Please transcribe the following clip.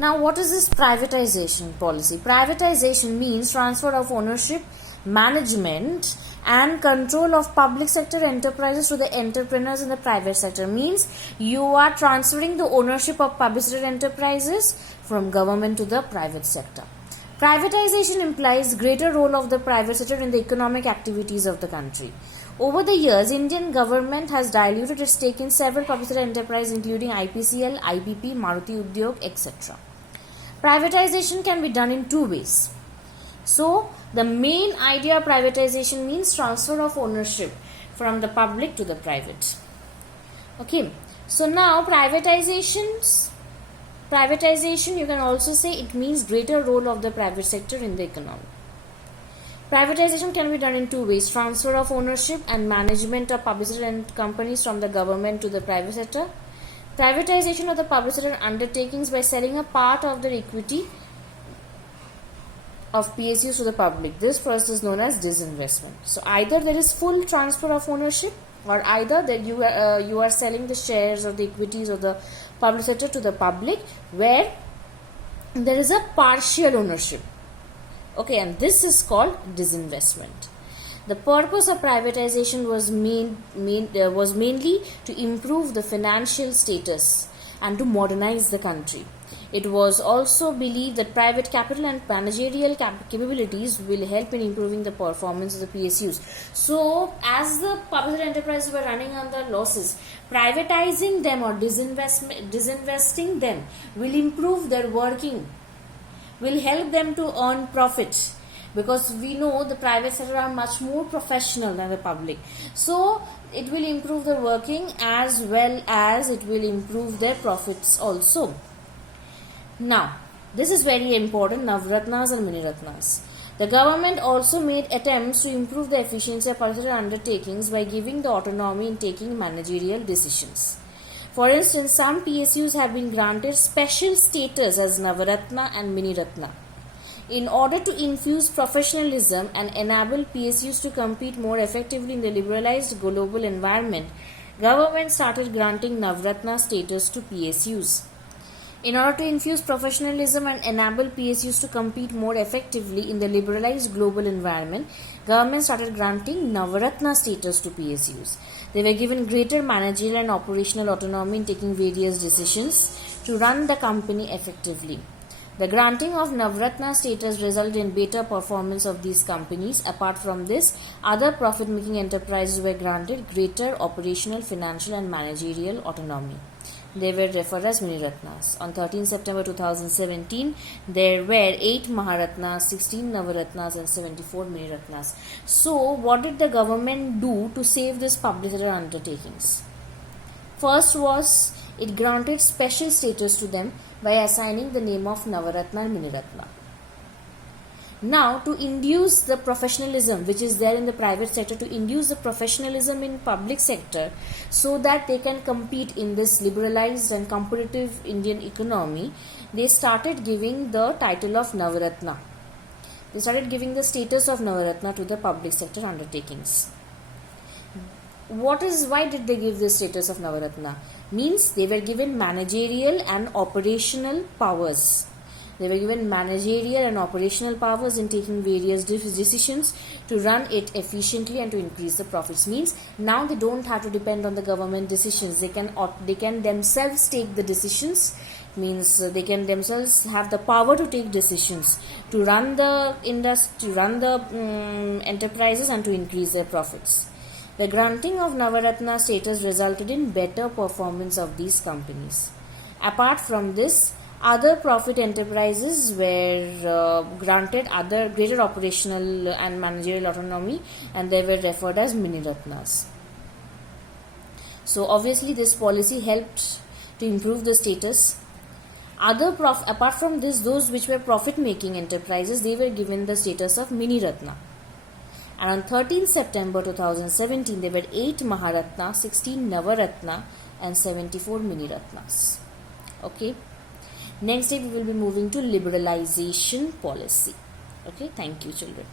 Now, what is this privatization policy? Privatization means transfer of ownership, management and control of public sector enterprises to the entrepreneurs in the private sector. Means you are transferring the ownership of public sector enterprises from government to the private sector. Privatization implies greater role of the private sector in the economic activities of the country. Over the years, Indian government has diluted its stake in several public sector enterprises including IPCL, IBP, Maruti Udyog, etc. Privatization can be done in two ways. So, the main idea of privatization means transfer of ownership from the public to the private. Okay, so now privatization, you can also say it means greater role of the private sector in the economy. Privatization can be done in two ways: transfer of ownership and management of public sector companies from the government to the private sector. Privatization of the public sector undertakings by selling a part of their equity of PSUs to the public. This process is known as disinvestment. So either there is full transfer of ownership, or either that you are selling the shares or the equities of the public sector to the public, where there is a partial ownership. Okay, and this is called disinvestment. The purpose of privatization was mainly to improve the financial status and to modernize the country. It was also believed that private capital and managerial capabilities will help in improving the performance of the PSUs. So, as the public enterprises were running on the losses, privatizing them or disinvesting them will improve their working, will help them to earn profits, because we know the private sector are much more professional than the public. So it will improve their working as well as it will improve their profits also. Now, this is very important, Navratnas and Miniratnas. The government also made attempts to improve the efficiency of public sector undertakings by giving the autonomy in taking managerial decisions. For instance, some PSUs have been granted special status as Navaratna and Miniratna. In order to infuse professionalism and enable PSUs to compete more effectively in the liberalized global environment, government started granting Navratna status to PSUs. In order to infuse professionalism and enable PSUs to compete more effectively in the liberalized global environment, government started granting Navaratna status to PSUs. They were given greater managerial and operational autonomy in taking various decisions to run the company effectively. The granting of Navratna status resulted in better performance of these companies. Apart from this, other profit-making enterprises were granted greater operational, financial and managerial autonomy. They were referred as Miniratnas. On 13 September 2017, there were 8 Maharatnas, 16 Navaratnas and 74 Miniratnas. So, what did the government do to save this public sector undertakings? First was, it granted special status to them by assigning the name of Navaratna and Miniratna. Now, to induce the professionalism which is there in the private sector, to induce the professionalism in public sector so that they can compete in this liberalized and competitive Indian economy, they started giving the title of Navaratna. They started giving the status of Navaratna to the public sector undertakings. Why did they give the status of Navaratna? Means they were given managerial and operational powers. They were given managerial and operational powers in taking various decisions to run it efficiently and to increase the profits. Means now they don't have to depend on the government decisions. They can themselves take the decisions. Means they can themselves have the power to take decisions to run the industry, to run the enterprises and to increase their profits. The granting of Navaratna status resulted in better performance of these companies. Apart from this, other profit enterprises were granted greater operational and managerial autonomy, and they were referred as Miniratnas. So obviously this policy helped to improve the status. Apart from this, those which were profit making enterprises, they were given the status of Miniratna. And on 13 September 2017, there were 8 Maharatna, 16 Navaratna and 74 Miniratnas. Okay. Next day we will be moving to liberalization policy. Okay, thank you children.